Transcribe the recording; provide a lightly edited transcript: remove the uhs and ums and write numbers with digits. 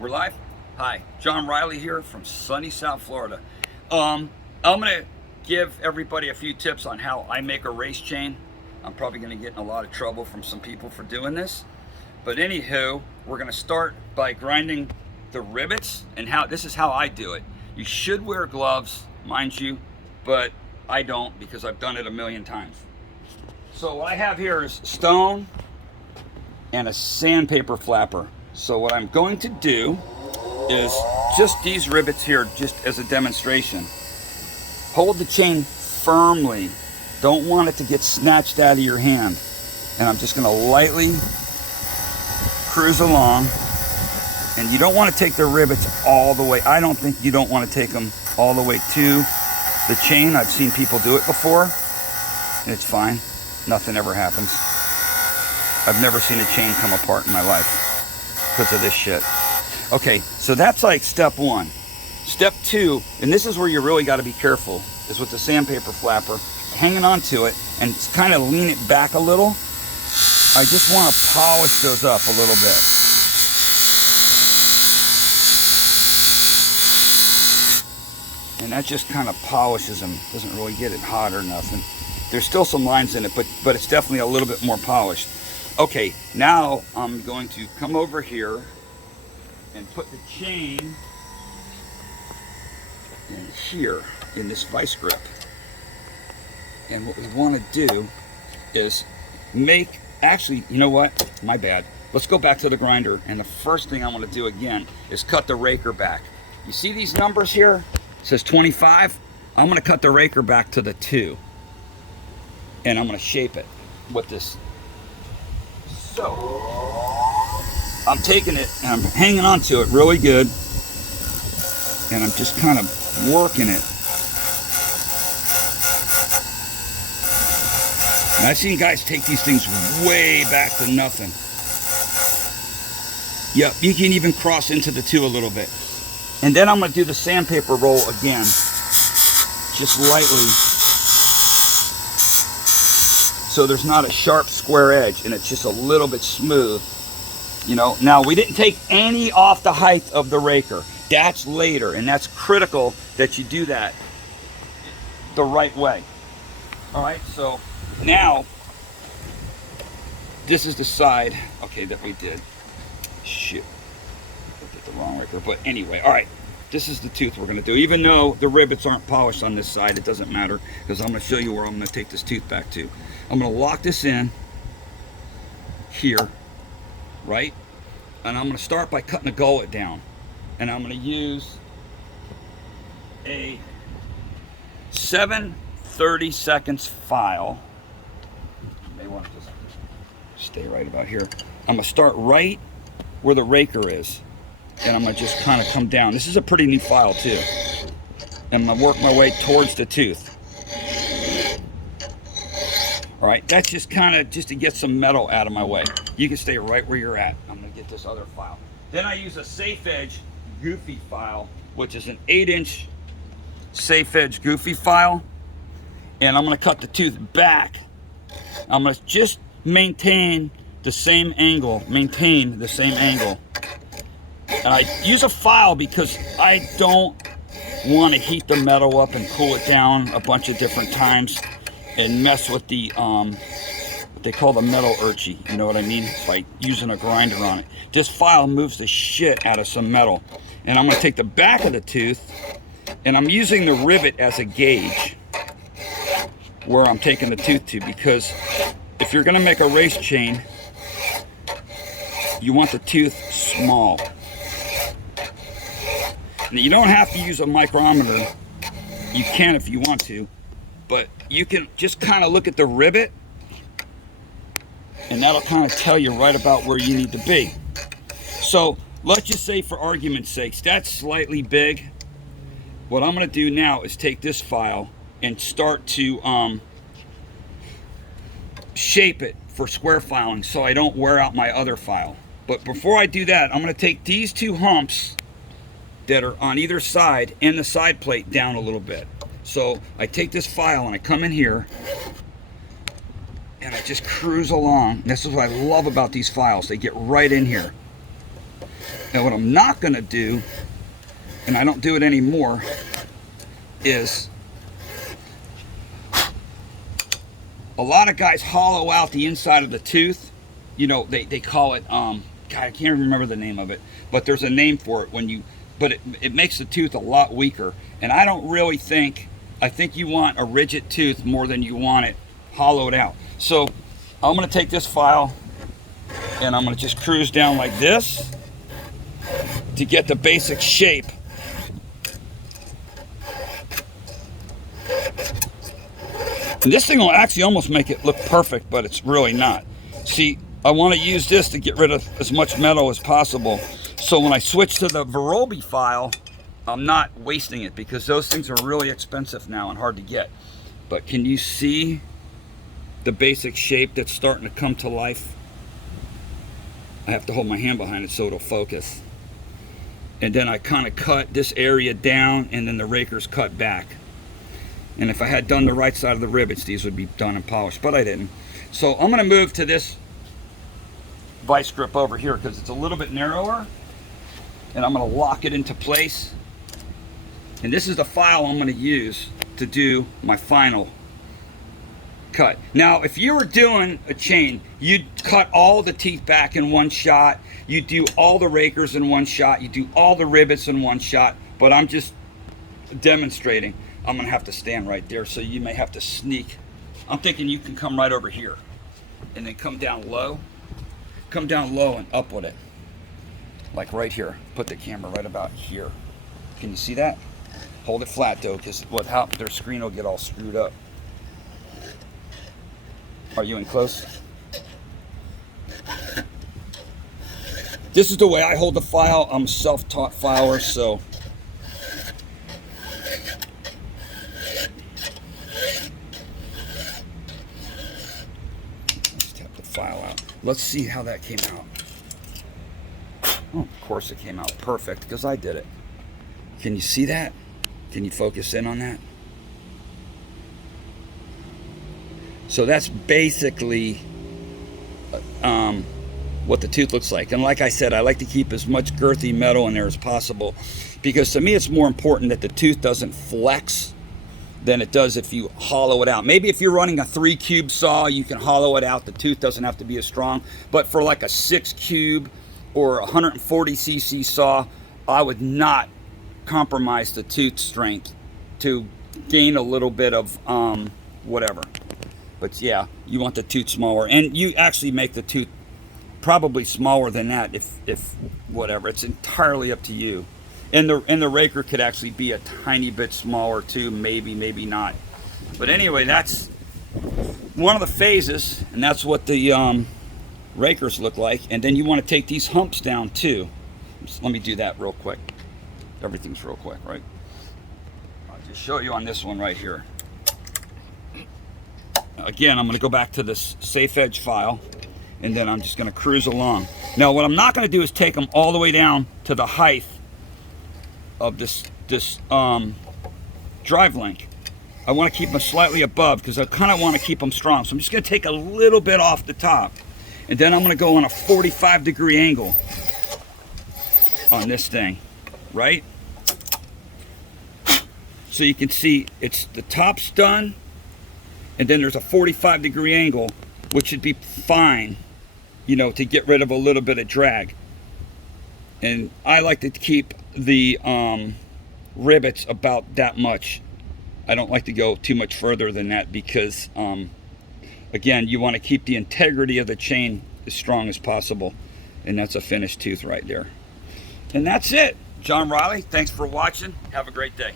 We're live? Hi, John Reilly here from sunny South Florida. I'm gonna give everybody a few tips on how I make a race chain. I'm probably gonna get in a lot of trouble from some people for doing this. But anywho, we're gonna start by grinding the rivets, and this is how I do it. You should wear gloves, mind you, but I don't because I've done it a million times. So what I have here is stone and a sandpaper flapper. So what I'm going to do is just these rivets here, just as a demonstration. Hold the chain firmly. Don't want it to get snatched out of your hand. And I'm just gonna lightly cruise along. And you don't want to take the rivets all the way. I don't think you don't want to take them all the way to the chain. I've seen people do it before, and it's fine. Nothing ever happens. I've never seen a chain come apart in my life because of this shit. Okay, so that's like step one. Step two, and this is where you really got to be careful, is with the sandpaper flapper, hanging onto it and kind of lean it back a little. I just want to polish those up a little bit. And that just kind of polishes them. Doesn't really get it hot or nothing. There's still some lines in it, but it's definitely a little bit more polished. Okay, now I'm going to come over here and put the chain in here in this vice grip. And what we want to do is actually, you know what? My bad. Let's go back to the grinder, and the first thing I want to do again is cut the raker back. You see these numbers here? It says 25. I'm going to cut the raker back to the 2. And I'm going to shape it with this. So, I'm taking it and I'm hanging on to it really good. And I'm just kind of working it. And I've seen guys take these things way back to nothing. Yep, you can even cross into the 2 a little bit. And then I'm going to do the sandpaper roll again, just lightly, so there's not a sharp square edge and it's just a little bit smooth. You know, now we didn't take any off the height of the raker. That's later, and that's critical that you do that the right way. All right, so now this is the side, okay, that we did. Shit. The wrong raker, but anyway, all right, this is the tooth we're going to do. Even though the rivets aren't polished on this side, it doesn't matter, because I'm going to show you where I'm going to take this tooth back to. I'm going to lock this in here, right, and I'm going to start by cutting the gullet down, and I'm going to use a 7/30 seconds file. You may want to just stay right about here. I'm going to start right where the raker is. And I'm going to just kind of come down. This is a pretty neat file too. And I'm going to work my way towards the tooth. All right, that's just kind of just to get some metal out of my way. You can stay right where you're at. I'm going to get this other file. Then I use a safe edge goofy file, which is an 8-inch safe edge goofy file. And I'm going to cut the tooth back. I'm going to just maintain the same angle. And I use a file because I don't want to heat the metal up and cool it down a bunch of different times and mess with the what they call the metal urchy. You know what I mean? By using a grinder on it. This file moves the shit out of some metal. And I'm going to take the back of the tooth, and I'm using the rivet as a gauge where I'm taking the tooth to, because if you're going to make a race chain, you want the tooth small. Now, you don't have to use a micrometer. You can if you want to, but you can just kind of look at the rivet, and that'll kind of tell you right about where you need to be. So let's just say, for argument's sake, that's slightly big. What I'm going to do now is take this file and start to shape it for square filing so I don't wear out my other file. But before I do that, I'm going to take these 2 humps that are on either side and the side plate down a little bit. So I take this file and I come in here and I just cruise along. This is what I love about these files. They get right in here. Now what I'm not gonna do, and I don't do it anymore, is a lot of guys hollow out the inside of the tooth. You know, they call it, God, I can't remember the name of it, but there's a name for it when you, but it makes the tooth a lot weaker. And I don't really think, I think you want a rigid tooth more than you want it hollowed out. So I'm gonna take this file and I'm gonna just cruise down like this to get the basic shape. And this thing will actually almost make it look perfect, but it's really not. See, I want to use this to get rid of as much metal as possible. So when I switch to the Verolbi file, I'm not wasting it because those things are really expensive now and hard to get. But can you see the basic shape that's starting to come to life? I have to hold my hand behind it so it'll focus. And then I kind of cut this area down and then the raker's cut back. And if I had done the right side of the rivets, these would be done and polished, but I didn't. So I'm gonna move to this vice grip over here because it's a little bit narrower, and I'm gonna lock it into place. And this is the file I'm gonna use to do my final cut. Now, if you were doing a chain, you'd cut all the teeth back in one shot, you do all the rakers in one shot, you do all the rivets in one shot, but I'm just demonstrating. I'm gonna have to stand right there, so you may have to sneak. I'm thinking you can come right over here and then come down low and up with it. Like right here. Put the camera right about here. Can you see that? Hold it flat though, because their screen will get all screwed up. Are you in close? This is the way I hold the file. I'm a self-taught filer, so file out. Let's see how that came out. Oh, of course it came out perfect because I did it. Can you see that? Can you focus in on that? So that's basically what the tooth looks like. And like I said, I like to keep as much girthy metal in there as possible because to me it's more important that the tooth doesn't flex than it does if you hollow it out. Maybe if you're running a 3 cube saw, you can hollow it out. The tooth doesn't have to be as strong. But for like a 6 cube or 140 cc saw, I would not compromise the tooth strength to gain a little bit of whatever. But yeah, you want the tooth smaller, and you actually make the tooth probably smaller than that if whatever. It's entirely up to you. And the raker could actually be a tiny bit smaller too, maybe not. But anyway, that's one of the phases, and that's what the rakers look like. And then you want to take these humps down too. Just let me do that real quick. Everything's real quick, right? I'll just show you on this one right here. Again, I'm going to go back to this safe edge file, and then I'm just going to cruise along. Now, what I'm not going to do is take them all the way down to the height of this drive link. I want to keep them slightly above because I kind of want to keep them strong. So I'm just going to take a little bit off the top, and then I'm going to go on a 45-degree angle on this thing, right? So you can see it's the top's done, and then there's a 45-degree angle, which should be fine, you know, to get rid of a little bit of drag. And I like to keep the rivets about that much. I don't like to go too much further than that because, again, you want to keep the integrity of the chain as strong as possible. And that's a finished tooth right there. And that's it. John Reilly, thanks for watching. Have a great day.